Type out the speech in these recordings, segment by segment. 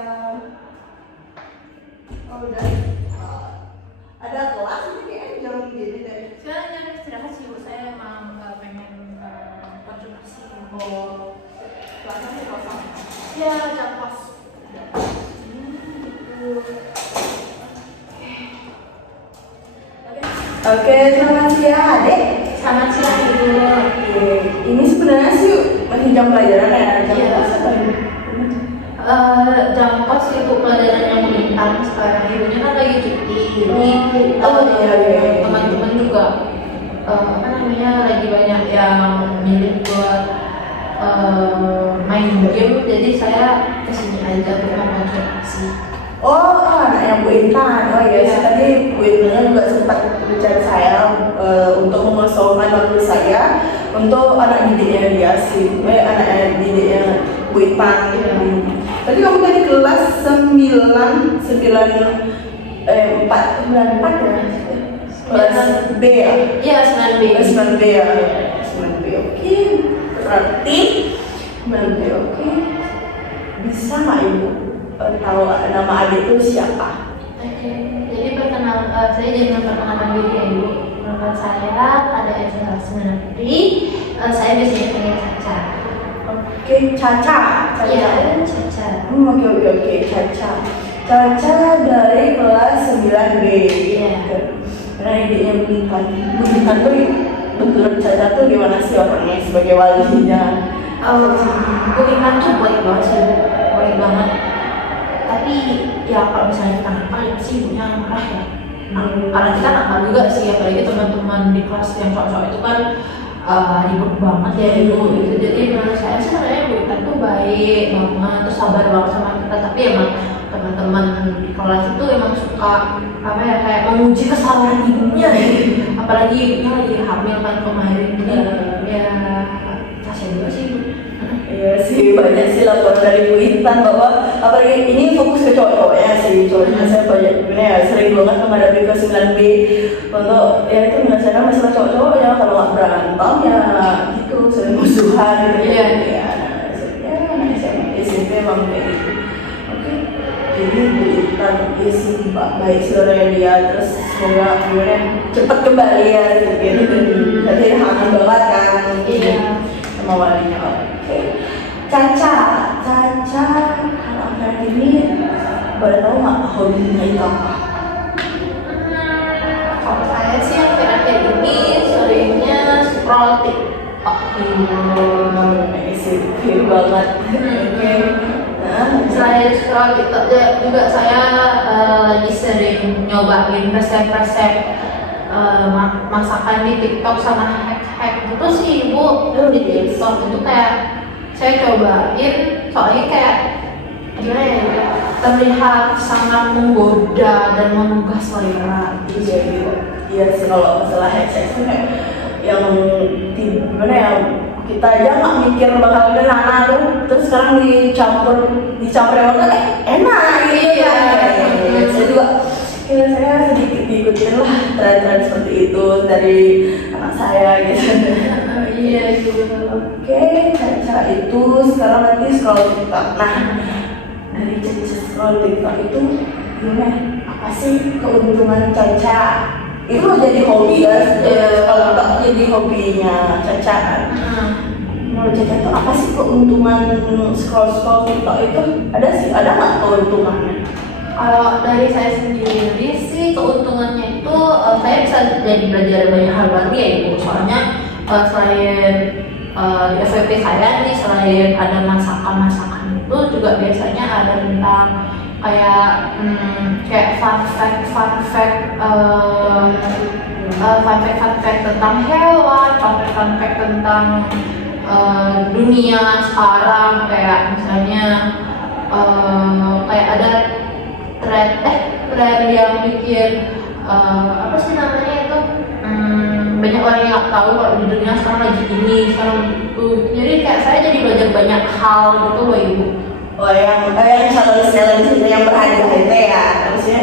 Oh udah. Ada kelas ini kayaknya jam gini deh. Sekarang yang istirahat sih Bu, saya emang pengen konsultasi. Oh, kelasnya sih kosong. Ya, jam kos. Oke, selamat siang Adek. Selamat siang Ibu. Ini sebenarnya sih masih jam pelajaran ya, jam Iya. kelas atau Jam kos Ibu pelajaran yang bintang sekarang. Ibunya kan lagi cuti. Jadi iya. teman-teman juga lagi banyak yang milih buat main game. Jadi saya kesini aja untuk konsultasi. Oh, anaknya Bu Intan. Oh iya, Iya. tadi Bu Intan juga sempat bicara saya untuk mengosongkan waktu saya untuk anak didiknya dia sih, anak didiknya Bu Intan. Iya. Tadi kamu tadi kelas 9, 4 ya? Kelas B ya? Iya, 9B. 9B ya? 9B, oke. Berarti 9B, oke. Bisa nggak Ibu tahu nama adik itu siapa? Oke, jadi saya jadi memperkenalkan diri ya Ibu. Nama saya ada Elsa Rasmanapri. Saya biasanya panggil Caca. Oke, Caca. Iya, Caca. Oke, Caca. Caca dari kelas 9B. Iya. Karena idenya Bunikan. Bunikan tuh bentuk Caca tuh gimana sih orangnya sebagai walinya? Bu Iman tuh baik banget sih, baik banget. Tapi ya kalau misalnya kita nakal sih ibunya marah ya. Karena kita nakal juga sih, apalagi teman-teman di kelas yang cowok-cowok itu kan ribet banget ya Ibu gitu. Jadi menurut saya sih sebenarnya Bu Iman tuh baik banget, terus sabar banget sama kita. Tapi emang teman-teman di kelas itu emang suka kayak menguji kesabaran ibunya ya. Apalagi ibunya lagi hamil kan kemarin. Jadi ya kasihan juga sih Ibu. Iya sih, banyak sih laporan dari Bu Intan bahwa apalagi ini fokus ke cowok-cowoknya sih. Cowoknya saya banyak ya sering banget menghadapi ke 9B untuk ya itu menyelesaikan masalah cowok-cowok ya, kalau nggak berantem ya gitu, sering musuhan gitu. Iya. Ya, anak SMA SMP emang kayak gitu. Oke, jadi Bu Intan ya sih baik sih orangnya dia, terus semoga gimana cepat kembali ya gitu. Tadi hangat banget kan. Iya. Sama walinya. Oke. Caca, kalau akhir ini boleh tahu nggak hobinya itu apa? Kalau saya sih akhir-akhir ini seringnya scroll TikTok. Ini sih feel banget. Oke. Nah, Selain scroll TikTok juga saya lagi sering nyobain resep-resep masakan di TikTok sama hack-hack gitu sih Ibu. Di TikTok itu kayak saya cobain, soalnya kayak gimana ya, terlihat sangat menggoda dan menggugah selera. Iya sih, kalau masalah headset itu kayak yang gimana ya, kita aja nggak mikir bakal ada nana tuh, terus sekarang dicampur wortel enak gitu Iya. kan. Saya juga saya sedikit ikutin lah tren-tren seperti itu dari anak saya gitu. Iya itu. Oke, Caca itu sekarang nanti scroll TikTok. Nah, dari Caca scroll TikTok itu gimana? Apa sih keuntungan Caca? Itu mau jadi hobi ya? Kalau tak jadi hobinya Caca kan? Menurut Caca itu apa sih keuntungan scroll TikTok itu? Ada nggak keuntungannya? Kalau dari saya sendiri sih keuntungannya itu saya bisa jadi belajar banyak hal baru ya Ibu. Soalnya selain di FYP saya nih, selain ada masakan itu juga biasanya ada tentang kayak fun fact tentang hewan, fun fact tentang dunia sekarang, kayak misalnya kayak ada tren yang bikin apa sih namanya itu, banyak orang yang nggak tahu kalau di dunia sekarang lagi ini, sekarang itu. Jadi kayak saya jadi belajar banyak hal gitu loh Ibu. Oh yang challenge itu yang berharga itu ya, maksudnya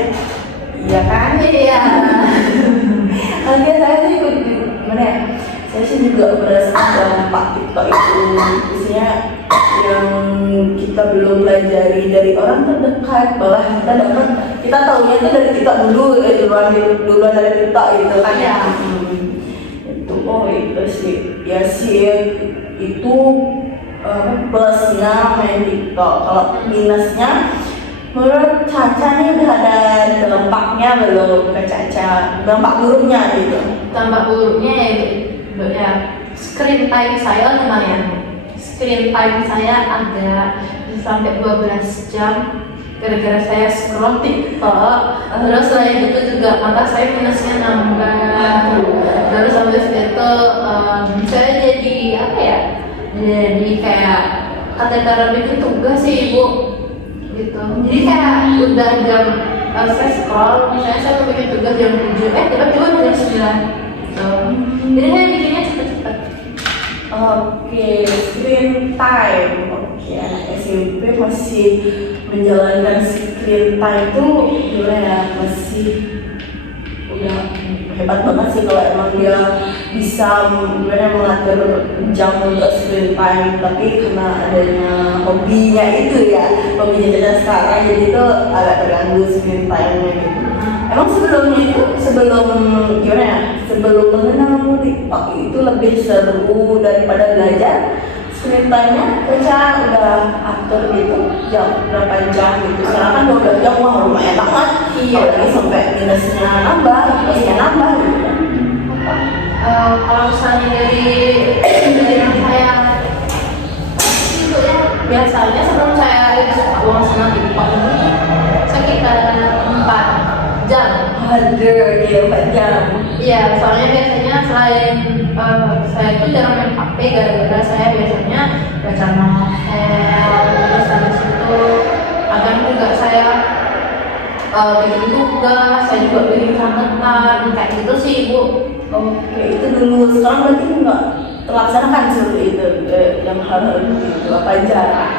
iya kan? Iya. Oke, saya sih ikut gimana ya? Saya sih juga berasa dampak TikTok itu, biasanya yang kita belum pelajari dari orang terdekat, malah kita taunya itu dari TikTok dulu, duluan dari TikTok gitu kan ya. Itu itu sih ya sih itu plusnya main TikTok. Kalau minusnya menurut Caca nih udah ada dampaknya belum ke Caca, dampak buruknya gitu. Dampak buruknya ya screen time saya lumayan. Screen time saya ada sampai 12 jam gara-gara saya scroll TikTok. Terus selain itu juga mata saya minusnya nambah. Terus habis itu saya jadi apa ya? Jadi kayak kata bikin tugas sih ibu gitu. Jadi kayak udah jam saya scroll, misalnya saya mau bikin tugas jam 7, tiba-tiba jam 9 gitu. Jadi saya bikinnya cepet-cepet. Oke, screen time. Oke, anak SMP masih menjalankan screen time tuh gimana ya? Masih udah hebat banget sih kalau emang dia bisa mengatur jam untuk screen time. Tapi karena adanya hobinya itu ya, hobinya kita sekarang, jadi itu agak terganggu screen time-nya gitu. Emang sebelumnya itu, gimana ya, sebelum mengenal TikTok itu lebih seru daripada belajar. Screen time-nya Caca udah atur gitu jam berapa jam gitu. Sekarang kan 12 jam, wah lumayan banget. Iya. Lagi sampai minusnya nambah, plusnya nambah gitu. Kalau misalnya dari yang saya itu ya biasanya sebelum saya suka uang sama TikTok ini sekitar 4 jam. Aduh, dia 4 jam. Iya, soalnya biasanya selain saya itu jarang main HP gara-gara saya biasanya baca novel, terus habis itu kadang juga saya bikin tugas, saya juga bikin catatan kayak gitu sih ibu. Oke, itu dulu. Sekarang berarti nggak terlaksanakan seperti itu, yang hal-hal itu apa jarang?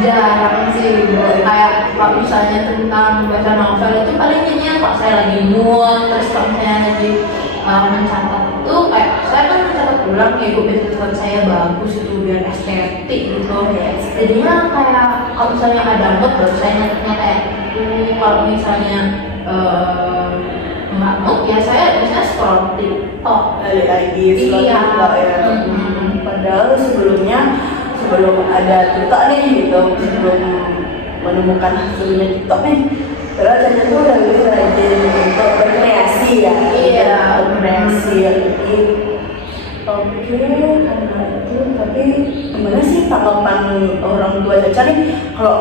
Jarang sih ibu. Kayak kalau misalnya tentang baca novel itu paling ini ya kalau saya lagi mood, terus kalau saya lagi mencatat itu kayak saya kan mencatat ulang ya ibu, biar catatan saya bagus itu biar estetik gitu. Jadinya kayak kalau misalnya ada mood baru saya nyatetnya kayak ini. Kalau misalnya nggak mood ya saya biasanya scroll TikTok Lagi scroll iya. TikTok ya. Padahal sebelum ada TikTok nih gitu, sebelum menemukan hasilnya TikTok nih, padahal Caca tuh udah rajin untuk berkreasi ya. Iya, berkreasi ya. Oke, karena itu, tapi gimana sih tanggapan orang tua Caca nih kalau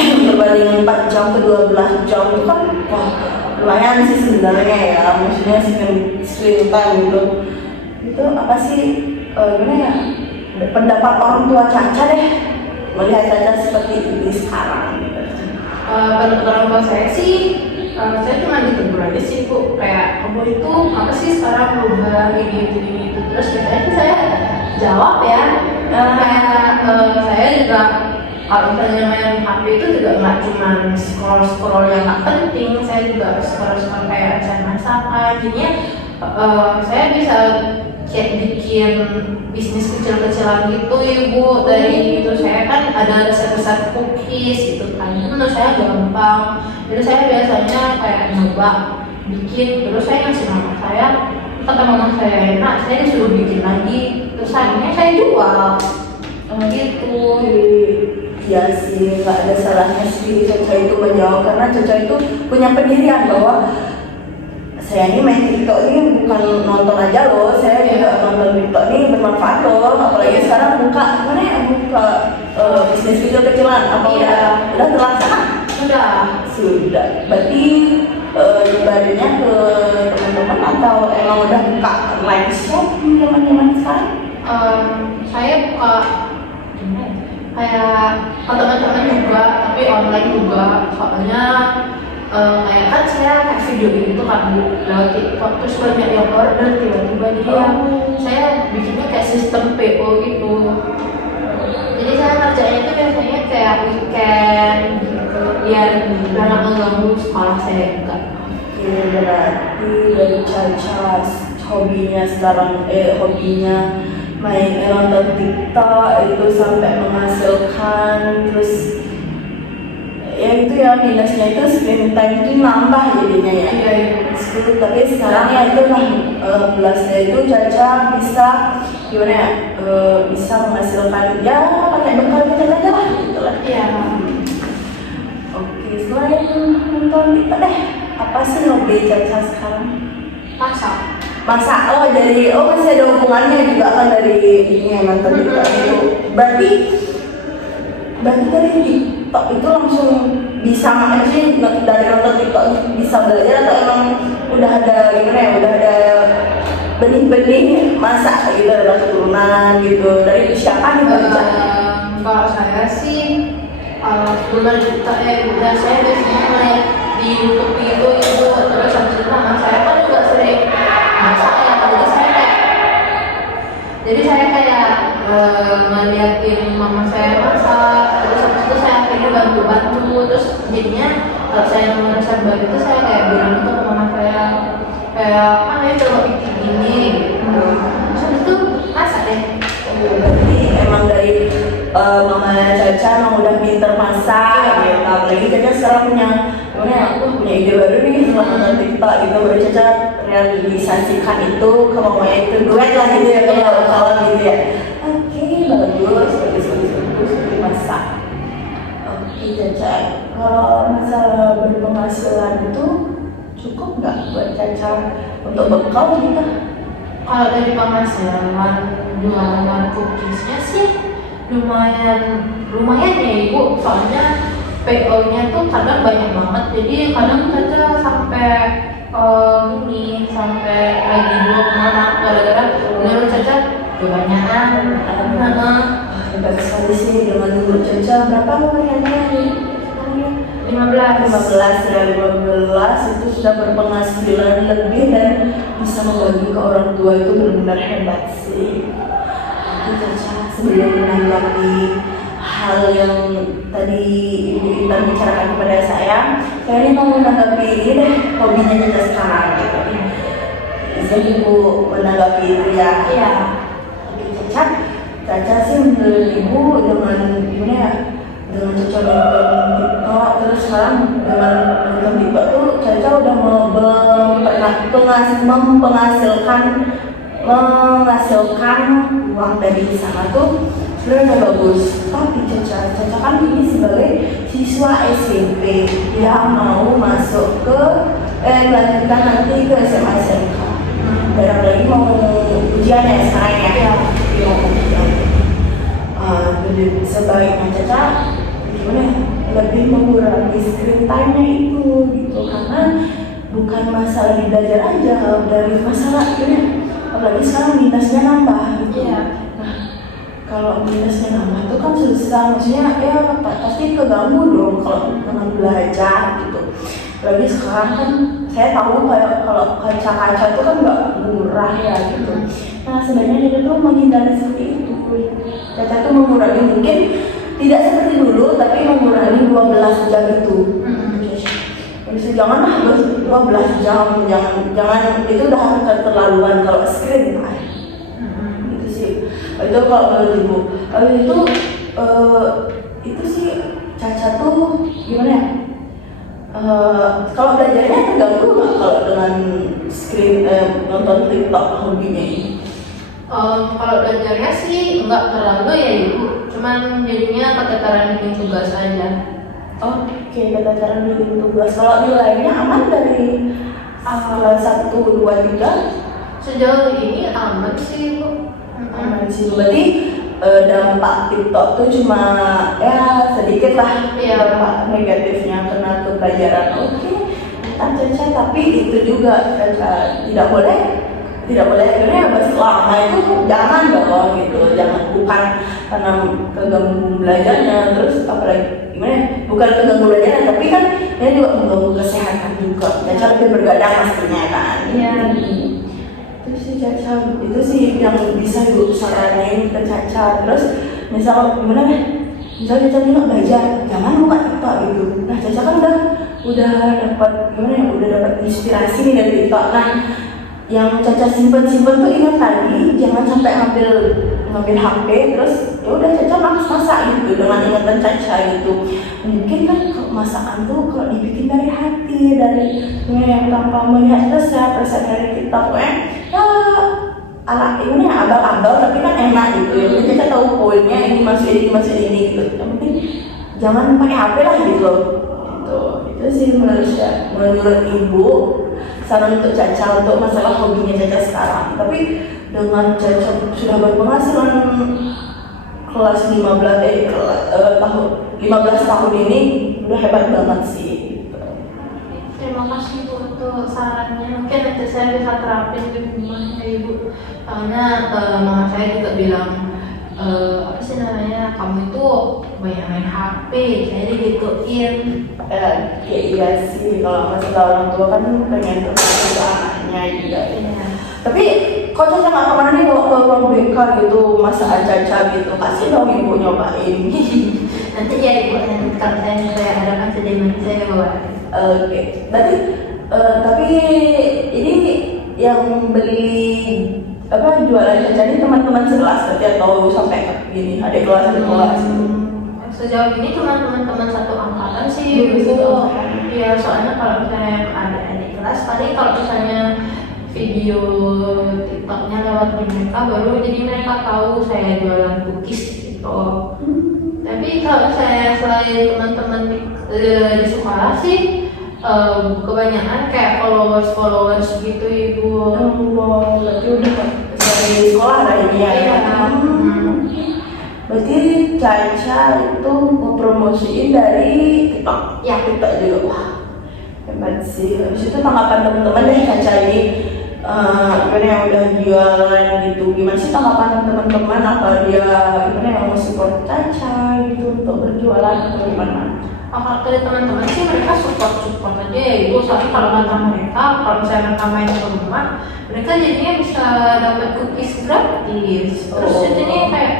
berbanding 4 jam ke 12 jam itu kan wah, lumayan sih sebenarnya ya, maksudnya screen time gitu. Itu apa sih gimana ya, pendapat orang tua Caca deh melihat Caca seperti ini sekarang gitu. Pendapat orang tua saya sih saya cuma ditegur aja sih bu, kayak kamu itu apa sih sekarang berubah gini itu. Terus biasanya saya jawab ya kayak saya juga kalau misalnya main HP itu juga nggak cuma scroll yang nggak penting, saya juga scroll kayak saya masakan. Jadinya saya bisa kayak bikin bisnis kecil-kecilan gitu ibu. Dari itu saya kan ada resep-resep cookies gitu kan, itu menurut saya gampang. Jadi saya biasanya kayak nyoba bikin, terus saya ngasih mama saya, kata mama saya enak, saya disuruh bikin lagi, terus akhirnya saya jual gitu. Ya sih, nggak ada salahnya sih Caca itu menjawab, karena Caca itu punya pendirian bahwa saya ini main TikTok ini bukan nonton aja loh, saya juga nonton TikTok ini bermanfaat loh. Apalagi sekarang buka bisnis video kecilan, apa udah terlaksana? Sudah. Berarti dibaginya ke teman-teman atau emang udah buka live shop teman-teman sekarang? Saya buka kayak ke teman-teman juga, tapi online juga. Soalnya kayak kan saya kayak video itu kan bu lewat TikTok, terus banyak yang order tiba-tiba dia saya bikinnya kayak sistem PO gitu. Jadi saya kerjanya itu biasanya kayak weekend gitu, biar nggak mengganggu sekolah saya juga. Oke, berarti dari Caca hobinya sekarang hobinya main nonton TikTok itu sampai menghasilkan, terus ya itu ya minusnya itu screen time itu nambah jadinya ya. Tapi sekarang ya itu plusnya itu Caca bisa gimana ya, bisa menghasilkan ya pakai bekal kita aja lah gitu lah. Iya. Oke, selain nonton TikTok deh, apa sih hobi Caca sekarang? Masak. Masih ada hubungannya juga kan dari ini yang nonton TikTok itu. Berarti dari TikTok itu langsung bisa sih dari nonton TikTok bisa belajar, atau emang udah ada gimana ya, udah ada benih-benih masak gitu, ada keturunan gitu dari siapa nih baca? Kalau saya sih sebelum TikTok udah saya biasanya ngeliat di YouTube gitu itu, terus habis itu mama saya kan juga sering masak ya, jadi saya kayak ngeliatin mama saya masak, terus habis itu saya akhirnya bantu-bantu, terus jadinya kalau saya merasa baru itu saya kayak bilang itu ke mama saya kayak ya coba bikin gini gitu. Terus habis itu masak deh. Berarti emang dari mama Caca emang udah pinter masak gitu. Apalagi Caca sekarang punya ide baru nih setelah nonton TikTok gitu, baru Caca realisasikan itu ke mamanya, itu duet lah gitu ya, kawan gitu ya. Oke, bagus masak. Oke Caca, kalau masalah berpenghasilan itu cukup nggak buat Caca untuk bekal gitu? Kalau dari penghasilan jualan cookiesnya sih lumayan ya ibu, soalnya PO-nya tuh kadang banyak banget, jadi kadang Caca sampai sampai lagi 2 orang gara-gara menurut Caca kebanyakan. Hebat sekali sih dengan umur Caca berapa umurnya? 15 itu sudah berpenghasilan lebih dan bisa membagi ke orang tua, itu benar-benar hebat sih. Oke Caca, sebelum menanggapi hal yang tadi Ibu Intan bicarakan kepada saya ini mau menanggapi ini deh, hobinya Caca sekarang gitu. Jadi Ibu menanggapi itu ya. Iya. Oke Caca sih menurut Ibu dengan gimana ya, dengan Caca nonton TikTok, terus sekarang dengan nonton TikTok tuh Caca udah menghasilkan uang dari sana tuh sebenarnya bagus. Tapi Caca kan ini sebagai siswa SMP yang mau masuk ke melanjutkan nanti ke SMA SMK. Dan lagi mau ujian ya sekarang ya. Mau ujian. Jadi sebaiknya Caca gimana ya, lebih mengurangi screen time-nya itu gitu, karena bukan masalah di belajar aja, dari masalah ini apalagi sekarang minusnya nambah gitu. Nah, kalau minusnya nambah itu kan susah, maksudnya ya pasti keganggu dong kalau dengan belajar gitu. Apalagi sekarang kan saya tahu kayak kalau kaca-kaca itu kan nggak murah ya gitu. Nah sebenarnya dia tuh menghindari seperti itu. Caca tuh mengurangi, mungkin tidak seperti dulu tapi mengurangi 12 jam itu. Jadi janganlah 12 jam, jangan itu udah keterlaluan kalau screen time. Itu sih. Itu kalau menurut Ibu. Itu sih Caca tuh gimana ya? Kalau belajarnya terganggu nggak kalau dengan screen nonton TikTok hobinya ini? Kalau belajarnya sih nggak terlalu ya ibu, cuman jadinya keteteran bikin tugas aja. Oke, keteteran bikin tugas. Kalau nilainya aman dari 1, 2, 3? Sejauh ini aman sih ibu. Aman sih. Berarti dampak TikTok tuh cuma ya sedikit lah dampak negatifnya kena ke pelajaran. Oke, Caca, tapi itu juga Caca tidak boleh akhirnya selama itu jangan dong gitu, jangan, bukan karena keganggu belajarnya, terus apalagi gimana, bukan keganggu belajarnya tapi kan ini juga mengganggu kesehatan juga. Caca lebih bergadang pastinya kan. Iya. Itu sih Caca, itu sih yang bisa Ibu saranin ke Caca. Terus misal gimana ya, misal Caca nggak belajar, jangan lupa TikTok gitu. Nah Caca kan udah dapat gimana ya, udah dapat inspirasi nih dari TikTok. Nah yang Caca simpen tuh ingat tadi, jangan sampai ngambil HP terus ya udah Caca masak gitu dengan ingatan Caca gitu. Mungkin kan kalau masakan tuh kalau dibikin dari hati, dari yang tanpa melihat resep dari kita pokoknya ya ala ini abal-abal tapi kan enak gitu ya. Jadi Caca tahu poinnya ini masuk ini gitu. Yang penting jangan pakai HP lah gitu loh. Gitu. Itu sih menurut ibu saran untuk Caca untuk masalah hobinya Caca sekarang. Tapi dengan Caca sudah berpenghasilan kelas 15 tahun ini udah hebat banget sih. Terima kasih Bu untuk sarannya. Mungkin nanti saya bisa terapin di rumah ya Ibu. Karena mama saya juga bilang apa sih namanya, kamu itu banyak main HP, saya digituin. Ya iya sih, kalau masalah orang tua kan pengen terus anaknya juga. Iya. Tapi kok Caca nggak kemana nih bawa ke ruang BK gitu, masakan Caca gitu, kasih dong ibu nyobain. Nanti ya Ibu, nanti kalau saya ada kan sedih saya bawa. Oke, berarti tapi ini yang beli apa jualan Caca ini teman-teman sekelas berarti atau sampai gini adik kelas gitu? Sejauh ini cuma teman-teman satu angkatan sih Bu. Iya, soalnya kalau misalnya yang ada adik kelas, paling kalau misalnya video TikToknya lewat di mereka baru jadi mereka tahu saya jualan cookies gitu. Tapi kalau saya selain teman-teman di sekolah sih kebanyakan kayak followers gitu Ibu. Oh, berarti udah dari sekolah ada ini ya? Iya. Berarti Caca itu mempromosiin dari TikTok? Ya. TikTok juga, wah hebat sih. Habis itu tanggapan teman-teman deh Caca ini gimana yang udah jualan gitu, gimana sih tanggapan teman-teman, apa dia gimana yang mau support Caca gitu untuk berjualan atau gimana? Kalau dari teman-teman sih mereka support aja ya Ibu. Soalnya kalau kata mereka, kalau misalnya mereka main ke rumah, mereka jadinya bisa dapat cookies gratis. Terus jadinya kayak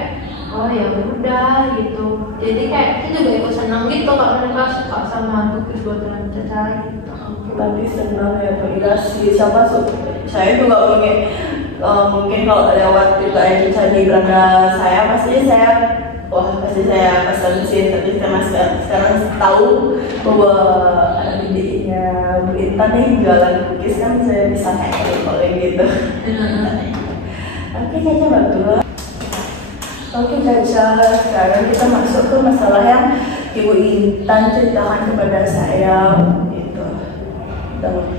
oh ya udah gitu. Jadi kayak itu juga ikut senang gitu kalau mereka suka sama cookies buatan Caca gitu. Tapi senang ya Pak Ira sih, siapa saya juga mungkin kalau lewat Twitter Caca di beranda saya pasti saya pesan sih, tapi sekarang tahu bahwa adiknya Bu Intan nih jualan cookies kan saya bisa kayak gitu. Oke Caca bantu. Oke Caca, sekarang kita masuk ke masalah yang Ibu Intan ceritakan kepada saya gitu.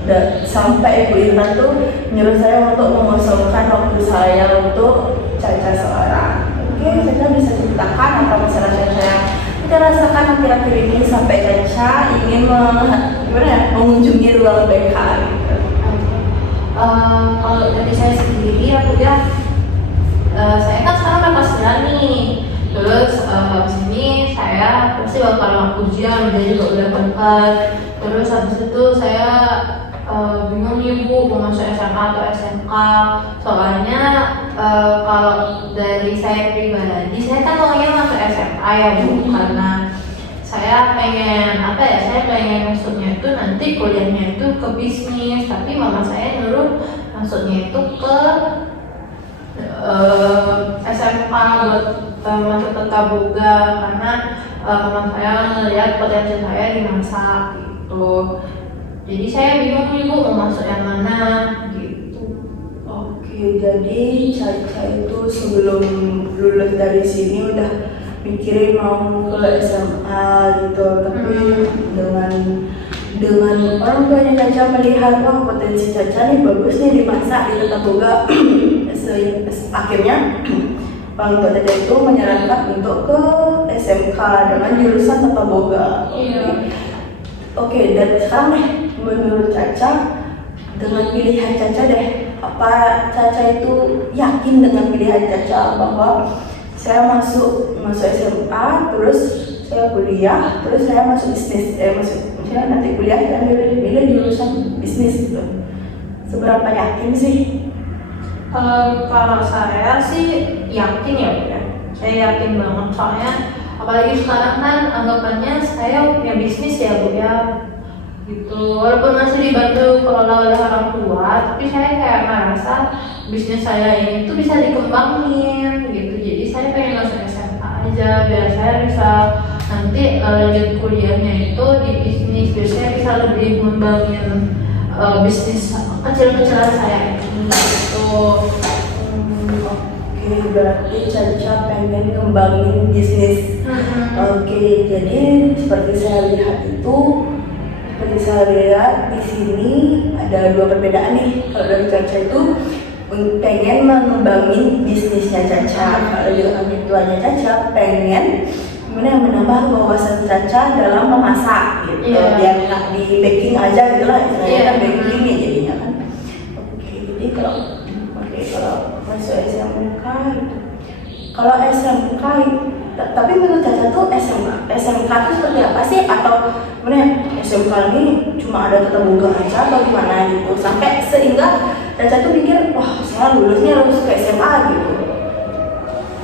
Dan sampai Ibu Intan tuh nyuruh saya untuk mengosongkan waktu saya untuk Caca seorang. Oke, Caca bisa ceritakan apa masalah Caca yang kita rasakan akhir-akhir ini sampai Caca ingin mengunjungi ruang BK gitu. Kalau dari saya sendiri saya kan sekarang kelas 9 nih. Terus habis ini saya pasti bakal ujian, jadi juga udah dekat. Terus habis itu saya bingung nih Bu mau masuk SMA atau SMK. Soalnya kalau dari saya pribadi, saya kan maunya masuk SMA ya Bu, karena saya pengen masuknya itu nanti kuliahnya itu ke bisnis. Tapi mama saya nyuruh masuknya itu ke SMK buat masuk tata boga, karena mama saya melihat potensi saya di masa gitu. Jadi saya bingung nih Bu mau masuk yang mana gitu. Oke, jadi Caca itu sebelum lulus dari sini udah mikirin mau ke SMA gitu, tapi dengan orang tuanya Caca melihat wah potensi Caca nih bagus nih di masa di tata boga. Akhirnya orang tua Caca itu menyarankan untuk ke SMK dengan jurusan tata boga. Oke, dan sekarang deh menurut Caca dengan pilihan Caca deh, apa Caca itu yakin dengan pilihan Caca bahwa saya masuk SMA, terus saya kuliah, terus saya masuk bisnis, saya nanti kuliah dan pilih jurusan bisnis gitu. Seberapa yakin sih? Kalau saya sih yakin ya Bu ya. Saya yakin banget, soalnya apalagi sekarang kan anggapannya saya punya bisnis ya Bu ya. gitu. Walaupun masih dibantu kelola oleh orang tua, tapi saya kayak merasa bisnis saya ini tuh bisa dikembangin gitu. Jadi saya pengen masuk SMA aja biar saya bisa nanti lanjut kuliahnya itu di bisnis, biar saya bisa lebih ngembangin bisnis kecil-kecilan saya gitu. Oke, berarti Caca pengen ngembangin bisnis. Oke, jadi seperti saya lihat di sini ada dua perbedaan nih. Kalau dari Caca itu pengen mengembangin bisnisnya Caca. Kalau dari orang tuanya Caca pengen menambah wawasan Caca dalam memasak gitu. Biar nggak di baking aja gitu lah, istilahnya kan baking ya jadinya kan. Oke, jadi kalau masuk SMK itu. Kalau SMK tapi menurut Caca tuh SMK itu seperti apa sih? Atau SMK ini cuma ada tata boga aja atau gimana gitu? Sampai sehingga Caca tuh mikir, wah saya lulusnya harus ke SMA gitu.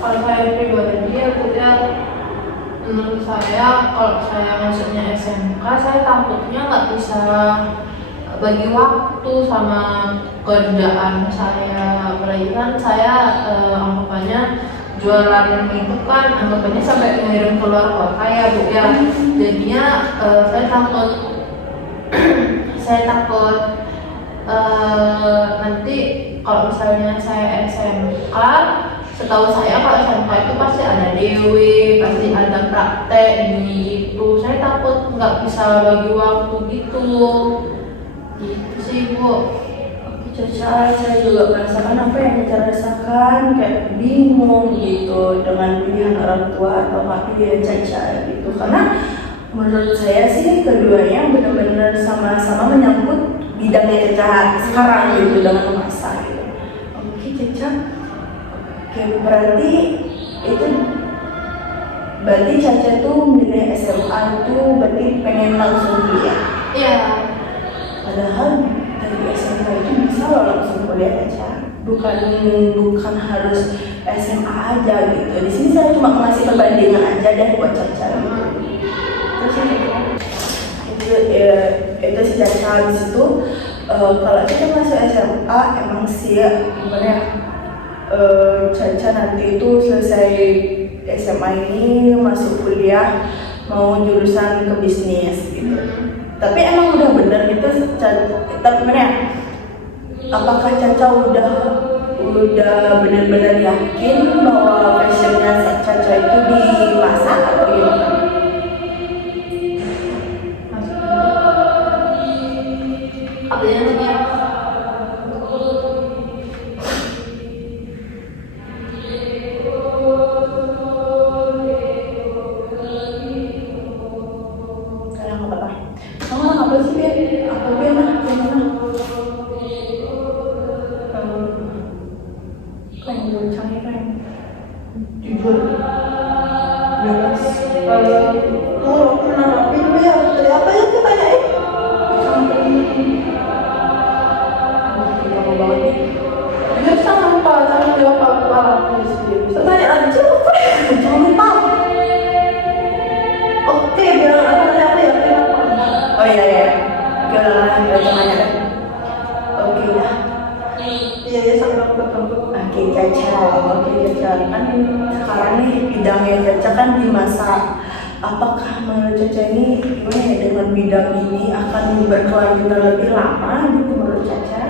Kalau saya pribadi ya menurut saya kalau saya masuknya SMK saya takutnya nggak bisa bagi waktu sama kerjaan saya, apalagi kan saya anggapannya jualan itu kan anggapannya sampai ngirim keluar kota ya Bu ya. Jadinya saya takut nanti kalau misalnya saya SMK, setahu saya kalau SMK itu pasti ada DW, pasti ada praktek ini itu. Saya takut nggak bisa bagi waktu gitu sih Bu. Caca, saya juga merasakan apa yang Caca rasakan, kayak bingung gitu dengan pilihan orang tua atau pilihan Caca gitu. Karena menurut saya sih keduanya benar-benar sama-sama menyangkut bidangnya Caca sekarang gitu dengan memasak gitu. Oke Caca, oke berarti Caca tuh memilih SMA itu berarti pengen langsung kuliah. Iya. Padahal dari SMK itu bisa loh langsung kuliah aja, bukan harus SMA aja gitu. Di sini saya cuma ngasih perbandingan aja deh buat Caca gitu. Itu si Caca. Habis itu kalau kita masuk SMA emang sih gimana ya, Caca nanti itu selesai SMA ini masuk kuliah mau jurusan ke bisnis gitu. Tapi emang udah bener gitu, tapi mana ya? Apakah Caca udah benar-benar yakin bahwa passionnya Caca itu di masak atau gimana? Kan sekarang nih bidangnya Caca kan dimasak. Apakah menurut Caca ini gimana ya, dengan bidang ini akan berkelanjutan lebih lama gitu menurut Caca?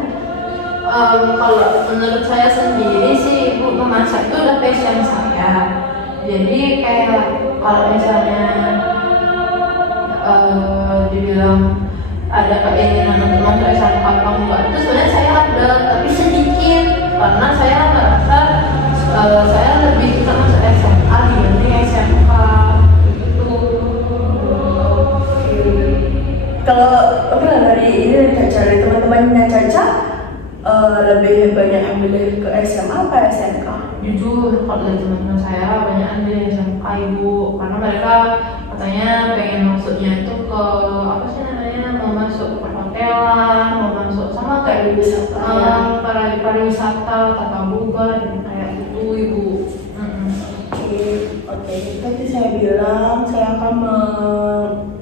Kalau menurut saya sendiri sih ibu memasak itu udah passion saya. Jadi kayak kalau misalnya dibilang ada keinginan untuk masuk SMK apa enggak, itu sebenarnya saya ada, tapi sedikit karena saya merasa saya lebih suka masuk SMA dibanding SMK gitu. Kalau dari ini Caca, dari teman-temannya Caca lebih banyak yang milih ke SMA apa SMK? Jujur kalau dari teman-teman saya banyak yang milih SMK ibu, karena mereka katanya pengen masuknya itu ke apa sih namanya, mau masuk ke perhotelan, mau masuk sama kayak pariwisata, tata boga dan kayak gitu ibu. Oke. Tadi saya bilang saya akan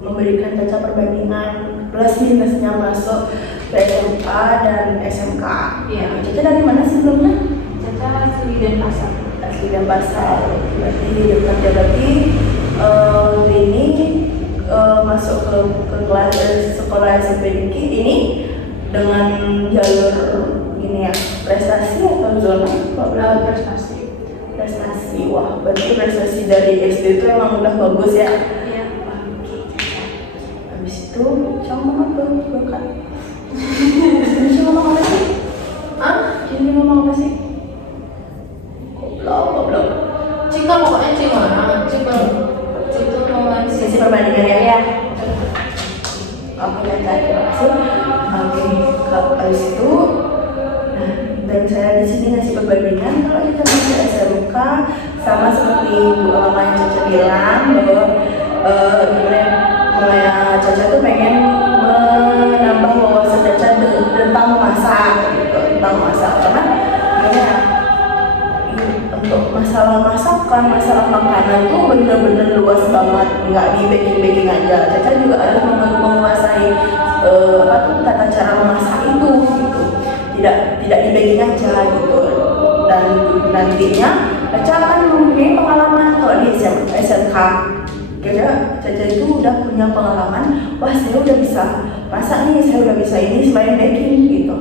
memberikan Caca perbandingan plus minusnya masuk ke SMA dan SMK. Iya. Caca dari mana sebelumnya? Caca asli Denpasar. Asli Denpasar. Berarti dekatnya berarti ini masuk ke kelas sekolah SMP ini dengan jalur ini ya, prestasi atau zona? Prestasi. Prestasi. Wah, berarti prestasi dari SD itu emang udah bagus ya. Iya. Habis itu cuma apa bukan? Ini cuma ngomong apa sih? Ini ngomong apa sih? Goblok. Cika pokoknya Cika itu ngomongin Sisi perbandingan ya. Oke, terima kasih. Oke, habis itu, nah, dan saya di sini ngasih perbandingan kalau kita masuk SMK sama seperti Bu Alama yang Caca bilang bahwa gimana ya, Caca tuh pengen menambah wawasan Caca tentang memasak gitu, tentang masak karena gimana untuk masalah masakan, masalah makanan tuh bener-bener luas banget, nggak di baking aja. Caca juga harus menguasai tata cara memasak itu gitu, tidak di baking aja gitu. Dan nantinya Caca akan mempunyai pengalaman kalau di SMK. Caca itu udah punya pengalaman, wah saya udah bisa masak nih, saya udah bisa ini selain baking gitu.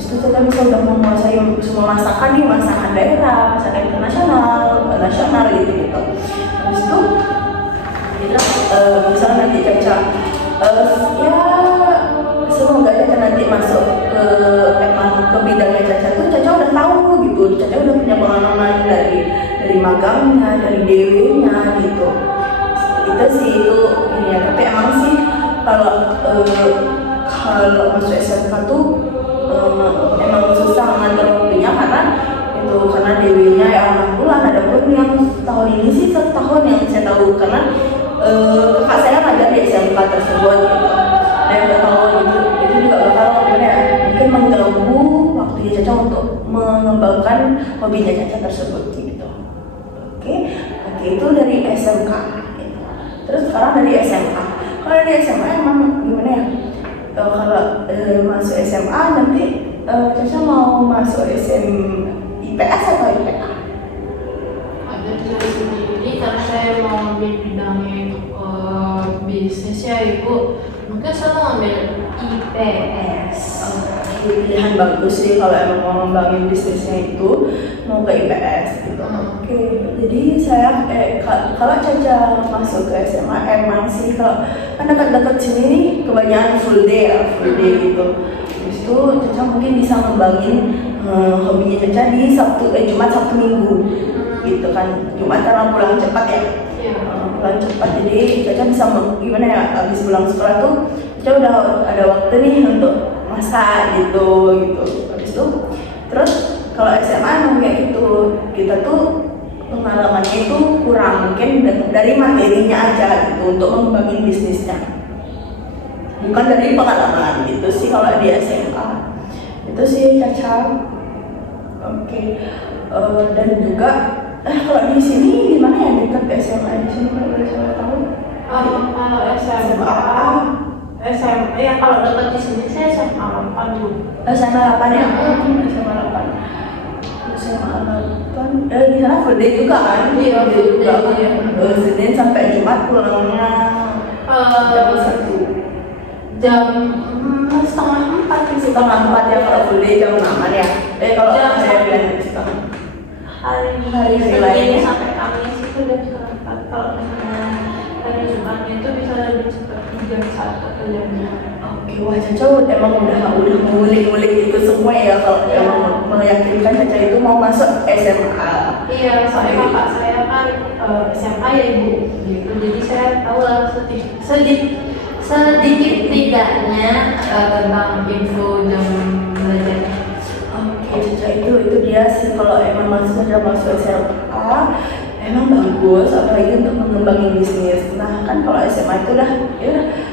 Caca bisa udah menguasai semua masakan nih, masakan daerah, masakan internasional, nasional gitu. Habis itu misalnya nanti Caca ya semoga Caca nanti masuk ke bidangnya Caca tuh Caca udah tahu gitu, Caca udah punya pengalaman dari magangnya, dari DW-nya gitu. Itu sih itu ini ya, tapi emang sih kalau masuk SMK tuh emang susah ngatur waktunya karena DW-nya ya alhamdulillah ada pun yang tahun ini sih setahun yang saya tahu karena kakak saya ngajar di SMK tersebut gitu. Dan tahun itu juga bakal mungkin mengganggu waktunya Caca untuk mengembangkan hobinya Caca tersebut gitu. Oke, itu dari SMK gitu. Terus sekarang dari SMA. Kalau dari SMA emang gimana ya? Kalau masuk SMA nanti Caca mau masuk IPS atau IPA? Ada dari sendiri karena saya mau ambil bidangnya itu bisnis ya ibu, mungkin saya mau ambil IPS. Pilihan bagus sih kalau emang mau ngembangin bisnisnya itu mau ke IPS gitu. Oke, jadi saya kalau Caca masuk ke SMA emang sih kalau kan dekat-dekat sini nih kebanyakan full day gitu. Terus itu Caca mungkin bisa ngembangin hobinya Caca di Jumat Sabtu Minggu gitu kan. Jumat karena pulang cepat ya. Pulang cepat jadi Caca bisa gimana ya, habis pulang sekolah tuh Caca udah ada waktu nih untuk masak gitu. Habis itu terus kalau SMA emang kayak gitu, kita tuh pengalamannya itu kurang mungkin dari materinya aja gitu untuk mengembangin bisnisnya, bukan dari pengalaman gitu sih kalau di SMA. Itu sih Caca. Oke. Dan juga kalau di sini gimana ya dekat SMA di sini kalau boleh saya tahu? Kalau SMA ya kalau dekat di sini saya SMA 8 dulu. SMA 8 ya? SMA 8. SMA 8. Di sana full day juga kan? Iya, full day. Senin sampai Jumat pulangnya jam 1. Jam 3:30 Setengah 4 ya kalau full day jam 6 ya. Kalau saya bilang setengah. hari Senin sampai Kamis itu jam 4. Kalau hari Jumatnya itu bisa lebih cepat jam 1 atau jam 2. Oke, wah Caca emang udah ngulik-ngulik itu semua ya kalau emang meyakinkan Caca itu mau masuk SMA. Iya, soalnya kakak saya kan SMA ya ibu gitu, jadi saya tahu lah sedikit tidaknya tentang info jam belajarnya. Oke, Caca itu dia sih kalau emang masuk SMA emang bagus, apalagi untuk mengembangin bisnis. Nah kan kalau SMA itu udah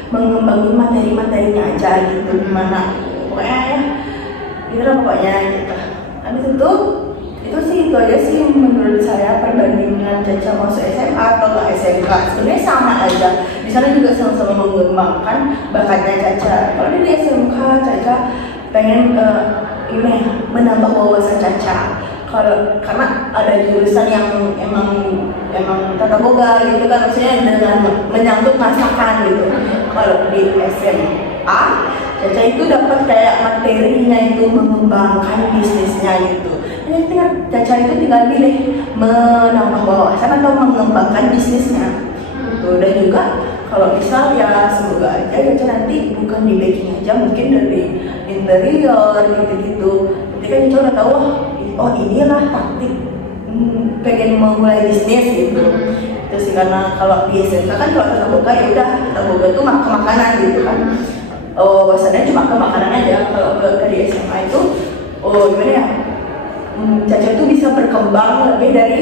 mengembangin materi-materinya aja gitu, gimana pokoknya ya gitu lah pokoknya gitu. Habis itu sih itu aja sih menurut saya perbandingan Caca masuk SMA atau ke SMK sebenarnya sama aja. Di di sana juga sama-sama mengembangkan bakatnya Caca. Kalau di SMK Caca pengen ini menambah wawasan Caca. Kalau karena ada jurusan yang emang tata boga gitu kan, maksudnya dengan menyangkut masakan gitu. Kalau di SMA Caca itu dapat kayak materinya itu mengembangkan bisnisnya gitu. Jadi Caca itu tinggal pilih menambah wawasan atau mengembangkan bisnisnya. Gitu. Dan juga kalau misal ya semoga aja Caca nanti bukan di baking aja, mungkin dari interior gitu-gitu. Nanti kan Caca udah tahu, oh inilah taktik pengen memulai bisnis gitu. Terus karena kalau di SMK kan kalau tata boga ya udah tata boga tuh makanan gitu kan. Oh, wawasannya cuma ke makanan aja. Kalau di SMA itu, oh gimana ya? Caca tuh bisa berkembang lebih dari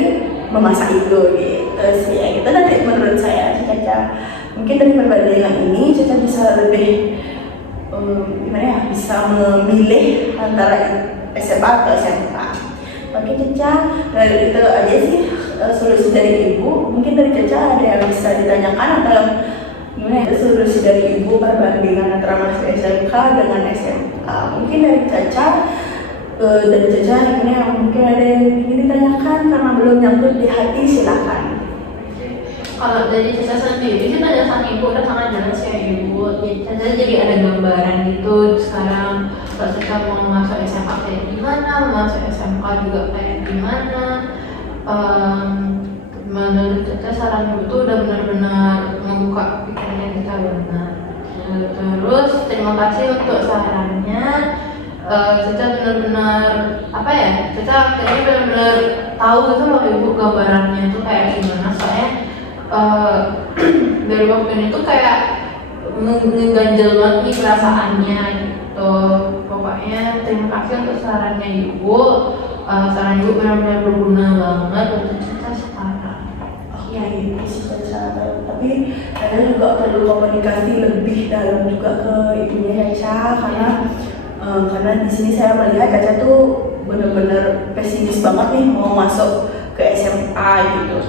memasak itu gitu sih. Ya, gitu nanti menurut saya Caca. Mungkin dari perbandingan ini Caca bisa lebih gimana ya? Bisa memilih antara SMA atau SMK. Oke Caca, dari itu aja sih solusi dari ibu. Mungkin dari Caca ada yang bisa ditanyakan atau yang gimana ya, solusi dari ibu perbandingan antara masuk SMK dengan SMK. Mungkin dari Caca ini mungkin ada yang ingin ditanyakan karena belum nyangkut di hati, silakan. Kalau dari Caca sendiri sih penjelasan ibu udah sangat jelas ya ibu. Caca jadi ada gambaran gitu sekarang kalau Caca mau masuk SMA kayak gimana, masuk SMK juga kayak gimana. Menurut Caca saran ibu tuh udah benar-benar membuka pikirannya kita benar. Terus terima kasih untuk sarannya. Caca benar-benar apa ya? Caca akhirnya benar-benar tahu gitu loh ibu gambarannya tuh kayak gimana. Soalnya dari waktu ini tuh kayak ngeganjel banget nih perasaannya gitu. Pokoknya terima kasih untuk sarannya ibu. Saran ibu benar-benar berguna banget untuk Caca sekarang. Ya itu sih Caca. Tapi Caca juga perlu komunikasi lebih dalam juga ke ibunya Caca karena di sini saya melihat Caca tuh benar-benar pesimis banget nih mau masuk ke SMA gitu.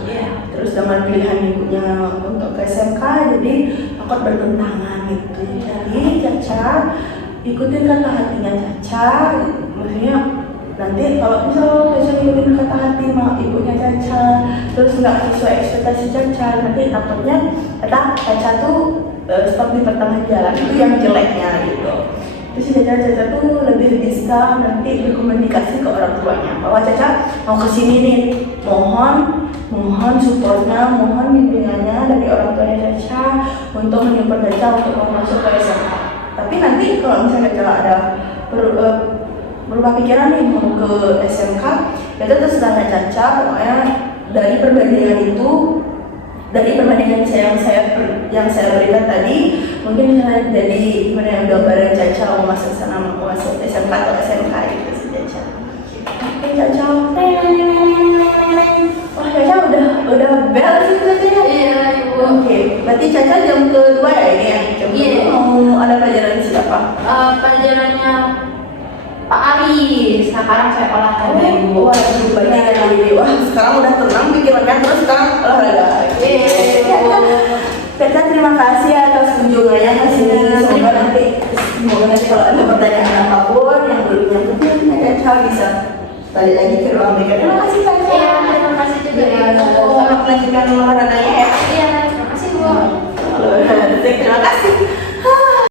Terus dengan pilihan ibunya untuk ke SMK jadi takut bertentangan gitu. Jadi Caca ikutin kata hatinya Caca, maksudnya nanti kalau misal Caca ikutin kata hati ibunya Caca terus nggak sesuai ekspektasi Caca, nanti takutnya Caca tuh stop di pertengahan jalan, itu yang jeleknya gitu. Terus Caca tuh lebih bisa nanti berkomunikasi ke orang tuanya bahwa Caca mau kesini nih, mohon supportnya, mohon bimbingannya dari orang tuanya Caca untuk menyupport Caca untuk mau masuk ke SMA. Tapi nanti kalau misalnya Caca ada berubah pikiran nih mau ke SMK, itu terserah Caca. Pokoknya dari perbandingan yang saya berikan tadi, mungkin bisa jadi gimana ya, gambaran Caca mau masuk sana, mau masuk SMK atau SMK gitu sih Caca. Oke Caca, wah Caca udah bel sih Caca ya? Iya ibu. Oke, berarti Caca jam kedua ya ini ya? Jam kedua mau ada pelajaran siapa? Pelajarannya Pak Aris. Sekarang saya olahraga ibu. Wah, banyak ya. Wah, sekarang udah tenang pikirannya, terus sekarang olahraga. Caca terima kasih atas kunjungannya ke sini. Semoga nanti kalau ada pertanyaan apapun yang belum nyangkut, Caca bisa balik lagi ke ruang BK. Terima kasih Caca. Iya, terima kasih juga ya. Selamat melanjutkan olahraganya ya. Iya, terima kasih bu. Terima kasih.